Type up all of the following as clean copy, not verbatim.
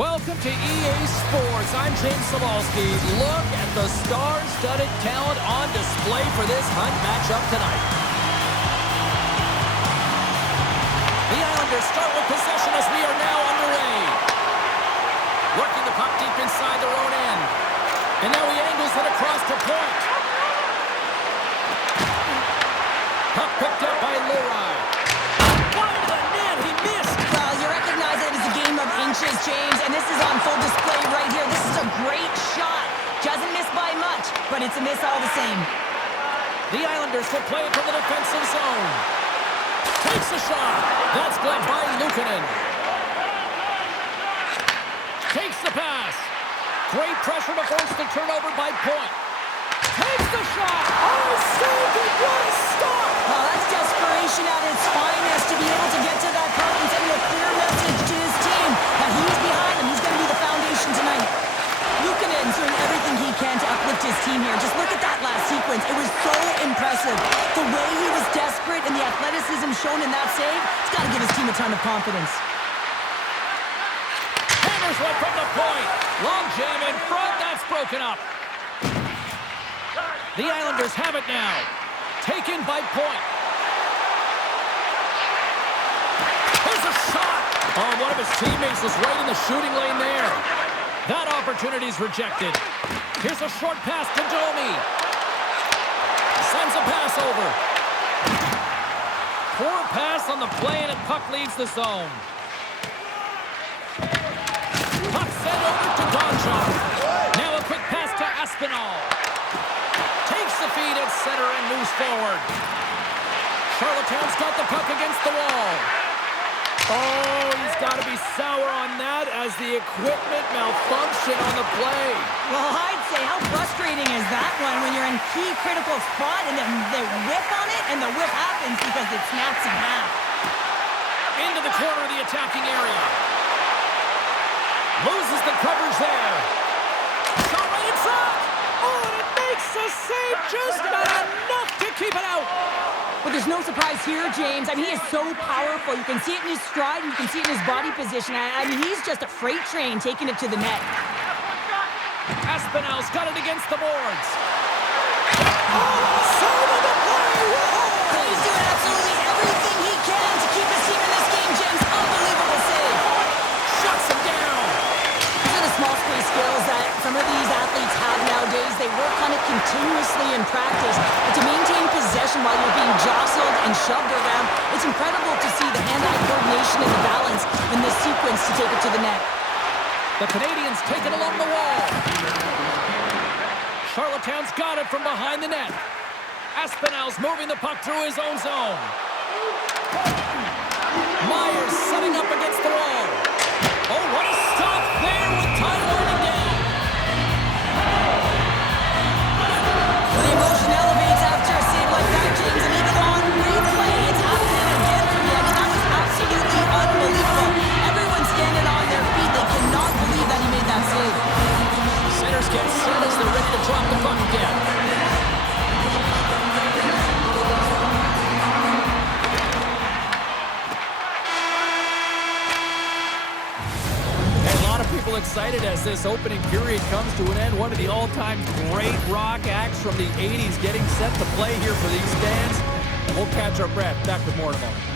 Welcome to EA Sports. I'm James Cebulski. Look at the star-studded talent on display for this Hunt matchup tonight. The Islanders start with possession as we are now underway. Working the puck deep inside their own end. And now he angles it across to point. Puck picked up by Lurai. Wide of the net, he missed. Well, you recognize it as a game of inches, James, and this is on full display right here. This is a great shot. Doesn't miss by much, but it's a miss all the same. The Islanders will play it from the defensive zone. Takes a shot. That's blocked by Luukkonen. Takes the pass. Great pressure to force the turnover by Point. Takes the shot. Oh, saved it. What a stop. Well, that's desperation at its finest to be able to get to that puck and send a clear message to his team that he's behind him. He's going to be the foundation tonight. Luukkonen's doing everything he can to uplift his team here. Just look at that last sequence. It was so impressive. The way he was desperate and the athleticism shown in that save, it's got to give his team a ton of confidence. Hammers one from the point. Long jam in front. That's broken up. The Islanders have it now. Taken by Point. Here's a shot. Oh, one of his teammates was right in the shooting lane there. That opportunity's rejected. Here's a short pass to Domi. Sends a pass over. Poor pass on the play, and the puck leaves the zone. Puck sent over to Gonchar. Now a quick pass to Aspinall. Takes the feed at center and moves forward. Charlottetown's got the puck against the wall. Oh, he's got to be sour on that as the equipment malfunction on the play. Well, I'd say, how frustrating is that one when you're in key critical spot and then they whiff on it and the whiff happens because it snaps in half. Into the corner of the attacking area. Loses the coverage there. Shot right in front. Oh, and it makes the save just not enough to keep it out. But there's no surprise here, James. I mean, he is so powerful. You can see it in his stride, and you can see it in his body position. I mean, he's just a freight train taking it to the net. Aspinall's got it against the boards. Oh, save of the play! Well, he's doing absolutely everything he can to keep his team in this game, James. Unbelievable save. Shuts him down. These are the small space skills that some of these athletes have nowadays. They work on it continuously in practice. But to maintain possession while you're being jostled and shoved around, it's incredible to see the hand-eye coordination and the balance in this sequence to take it to the net. The Canadians take it along the wall. Charlottetown's got it from behind the net. Aspinall's moving the puck through his own zone. Myers setting up against the wall. Oh, what a stop there with time winding down. The emotion elevates after a save like that, James, and even on replay, it's happening again for me. I mean, that was absolutely unbelievable. Everyone's standing on their feet. They cannot believe that he made that save. Centers get set as they're ready to drop the puck again. Excited as this opening period comes to an end. One of the all-time great rock acts from the 80s getting set to play here for these fans. We'll catch our breath. Back with more in a moment.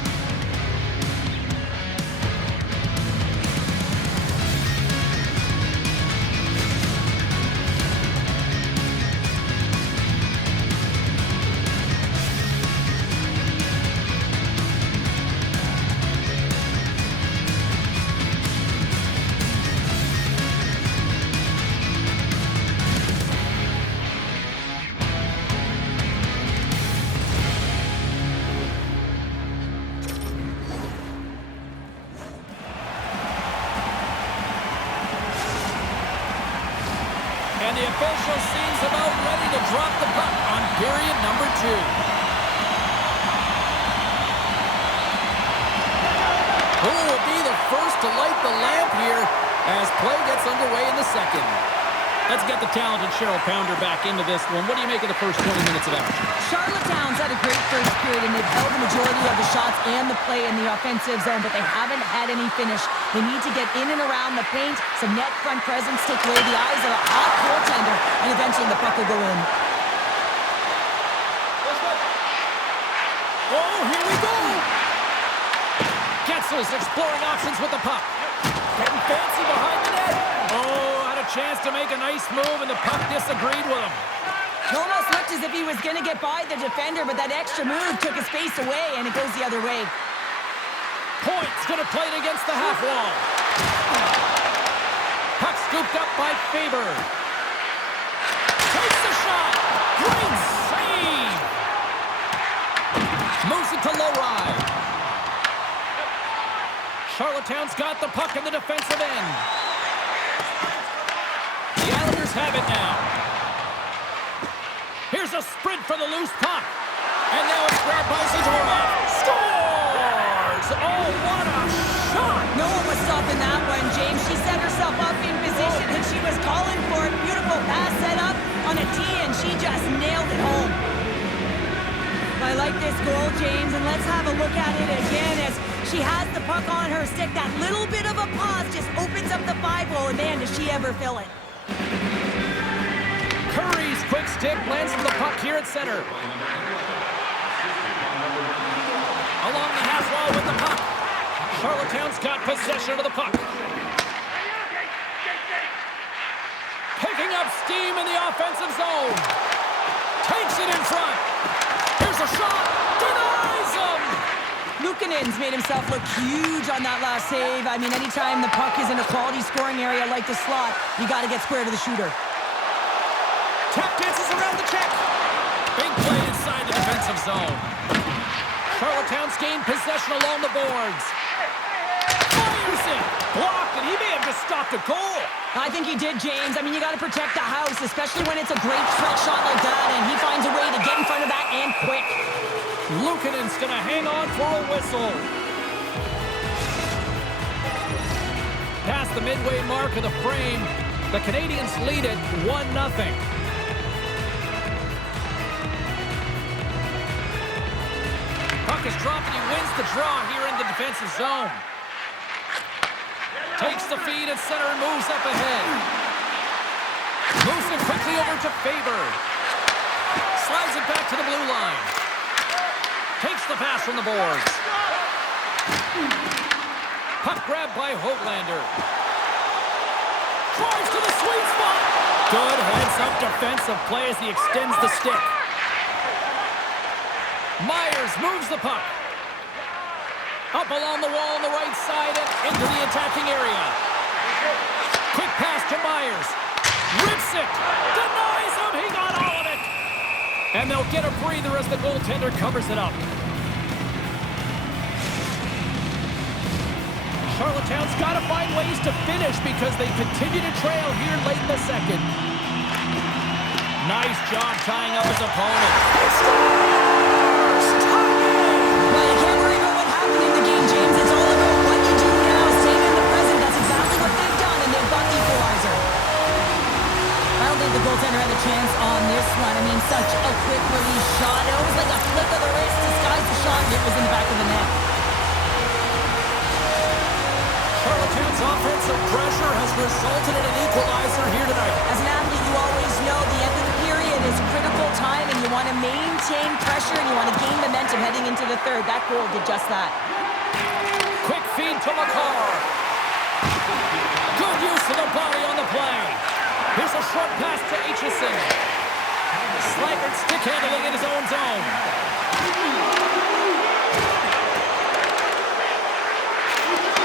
And the official seems about ready to drop the puck on period number 2. Who will be the first to light the lamp here as play gets underway in the second? Let's get the talented Cheryl Pounder back into this one. What do you make of the first 20 minutes of action? Charlottetown's had a great first period, and they've held the majority of the shots and the play in the offensive zone, but they haven't had any finish. They need to get in and around the paint, some net front presence, take away the eyes of a hot goaltender, and eventually the puck will go in. Oh, here we go! Getzel's exploring options with the puck. Getting fancy behind the net. Oh, had a chance to make a nice move, and the puck disagreed with him. It almost looked as if he was going to get by the defender, but that extra move took his space away, and it goes the other way. Point's going to play it against the half wall. Puck scooped up by Faber. Takes the shot. Great save. Moves it to Lowry. Charlottetown's got the puck in the defensive end. The Islanders have it now. Here's a sprint for the loose puck. And now it's grabbed by Zadorov. Scores! Oh, what a shot! No one was stopping that one, James. She set herself up in position, and she was calling for it. Beautiful pass set up on a tee, and she just nailed it home. I like this goal, James, and let's have a look at it again as she has the puck on her stick. That little bit of a pause just opens up the 5-hole, and man, does she ever fill it. Curry's quick stick lands from the puck here at center. Along the half wall with the puck. Charlottetown's got possession of the puck. Picking up steam in the offensive zone. Takes it in front. Here's a shot. Denies him. Luukkonen's made himself look huge on that last save. I mean, anytime the puck is in a quality scoring area like the slot, you got to get square to the shooter. Tap dances around the check. Big play inside the defensive zone. Charlottetown's gained possession along the boards. Fires it. Blocked, and he may have just stopped a goal. I think he did, James. I mean, you got to protect the house, especially when it's a great stretch shot like that, and he finds a way to get in front of that and quick. Luukkonen's going to hang on for a whistle. Past the midway mark of the frame, the Canadians lead it 1-0. Puck is dropped, and he wins the draw here in the defensive zone. Takes the feed at center and moves up ahead. Moves it quickly over to Faber. Slides it back to the blue line. Takes the pass from the boards. Puck grabbed by Hoglander. Drives to the sweet spot. Good heads-up defensive play as he extends the stick. Myers moves the puck. Up along the wall on the right side and into the attacking area. Quick pass to Myers. Rips it. Denies him. He got all of it. And they'll get a breather as the goaltender covers it up. Charlottetown's got to find ways to finish because they continue to trail here late in the second. Nice job tying up his opponent. Well, you can't worry about what happened in the game, James. It's all about what you do now. Staying in the present, that's exactly what they've done, and they've got the equalizer. I don't think the goaltender had a chance on this one. I mean, such a quick release shot. It was like a flick of the wrist, disguised the shot, and it was in the back of the net. Charlottetown's offensive pressure has resulted in an equalizer here tonight. As an athlete, you always know the end of the period is critical time, and you want to maintain pressure, and you want to gain momentum heading into the third. That goal did just that. Quick feed to Makar. Good use of the body on the play. Here's a short pass to Aitchison. Slaggert stick handling in his own zone.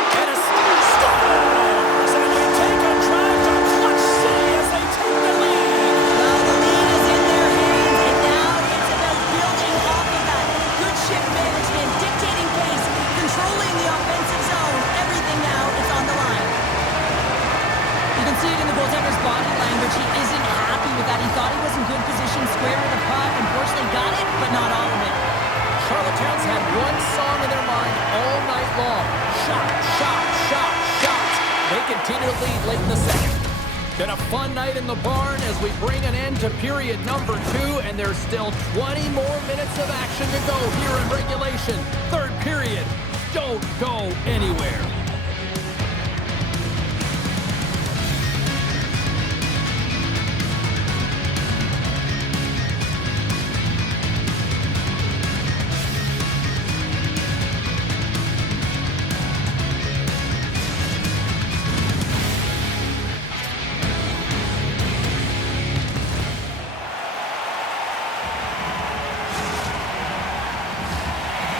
And a scores! And they take a drive to Clutch City as they take the lead. Well, the lead is in their hands, and now it's about building off of that. Good shift management, dictating pace, controlling the offensive zone. Everything now is on the line. You can see it in the goaltender's body language. He isn't happy with that. He thought he was in good position, square with the puck. Unfortunately, got it, but not all of it. Charlottetown's had one song in their mind all night long. Shot, shot, shot, shot. They continue to lead late in the second. Been a fun night in the barn as we bring an end to period number 2, and there's still 20 more minutes of action to go here in regulation. Third period. Don't go anywhere.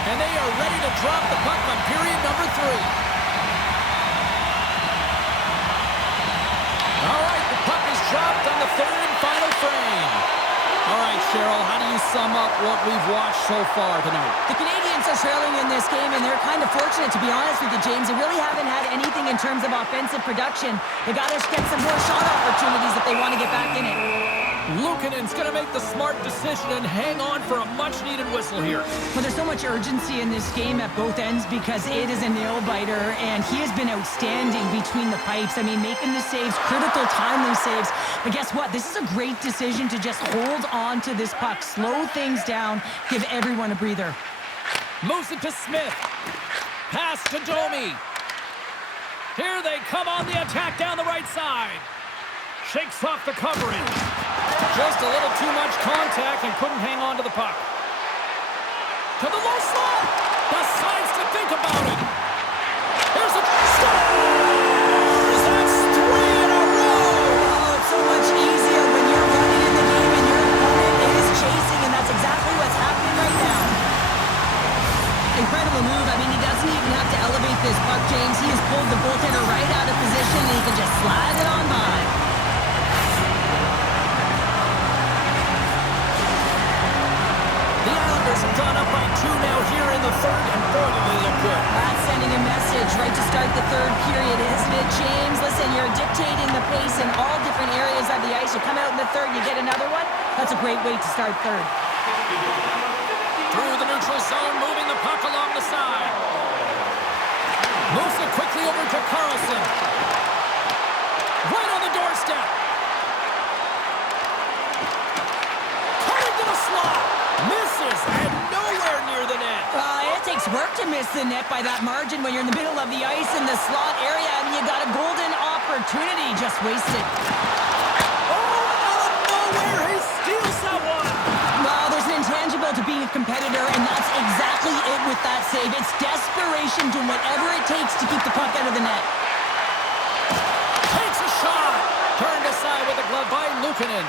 And they are ready to drop the puck on period number 3. All right, the puck is dropped on the third and final frame. All right, Cheryl, how do you sum up what we've watched so far tonight? The Canadians are trailing in this game, and they're kind of fortunate, to be honest with you, James. They really haven't had anything in terms of offensive production. They got to get some more shot opportunities if they want to get back in it. Luukkonen's going to make the smart decision and hang on for a much-needed whistle here. Well, there's so much urgency in this game at both ends because it is a nail-biter, and he has been outstanding between the pipes. I mean, making the saves, critical, timely saves. But guess what? This is a great decision to just hold on to this puck, slow things down, give everyone a breather. Moves it to Smith. Pass to Domi. Here they come on the attack down the right side. Shakes off the coverage. Just a little too much contact and couldn't hang on to the puck. To the low slot. Decides to think about it. There's a scores! That's 3 in a row! Oh, it's so much easier when you're running in the game and your opponent is chasing, and that's exactly what's happening right now. Incredible move. I mean, he doesn't even have to elevate this puck, James. He has pulled the goaltender right out of position, and he can just slide it on by. The Islanders have gone up by 2 now here in the third, and boy, do they look good. That's sending a message right to start the third period, isn't it, James? Listen, you're dictating the pace in all different areas of the ice. You come out in the third, you get another one. That's a great way to start third. Through the neutral zone, moving the puck along the side. Moves it quickly over to Carlson. Right on the doorstep. Cutting to the slot. Misses and nowhere near the net. It takes work to miss the net by that margin when you're in the middle of the ice in the slot area, and you got a golden opportunity just wasted. Oh, out of nowhere, he steals that one. Well, there's an intangible to being a competitor, and that's exactly it with that save. It's desperation, doing whatever it takes to keep the puck out of the net. Takes a shot. Turned aside with a glove by Luukkonen.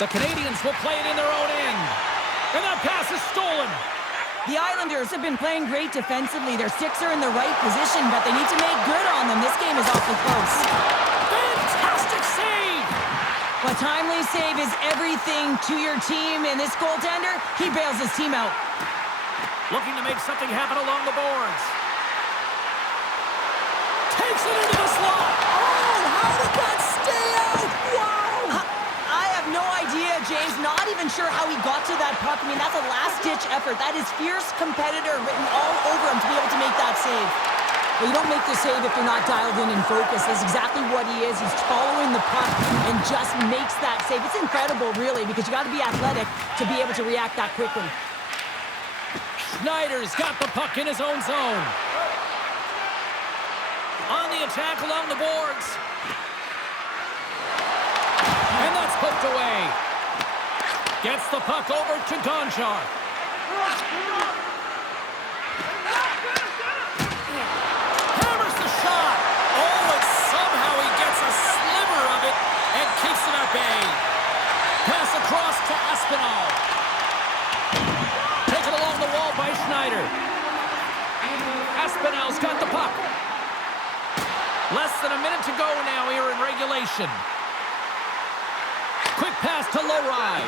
The Canadians will play it in their own end. And that pass is stolen. The Islanders have been playing great defensively. Their sticks are in the right position, but they need to make good on them. This game is awfully close. Fantastic save! A timely save is everything to your team, and this goaltender, he bails his team out. Looking to make something happen along the boards. Takes it into the slot. Oh, how did that stay out? Wow! I have no idea, James. Not even sure how he got to that puck. I mean, that's a last-ditch effort. That is fierce competitor written all over him to be able to make that save. Well, you don't make the save if you're not dialed in and focused. That's exactly what he is. He's following the puck and just makes that save. It's incredible, really, because you got to be athletic to be able to react that quickly. Schneider's got the puck in his own zone. On the attack along the boards. And that's poked away. Gets the puck over to Gonchar. Hammers the shot. Oh, and somehow he gets a sliver of it and keeps it at bay. Pass across to Aspinall. Taken along the wall by Schneider. Aspinall's got the puck. Less than a minute to go now here in regulation. Quick pass to Lowry.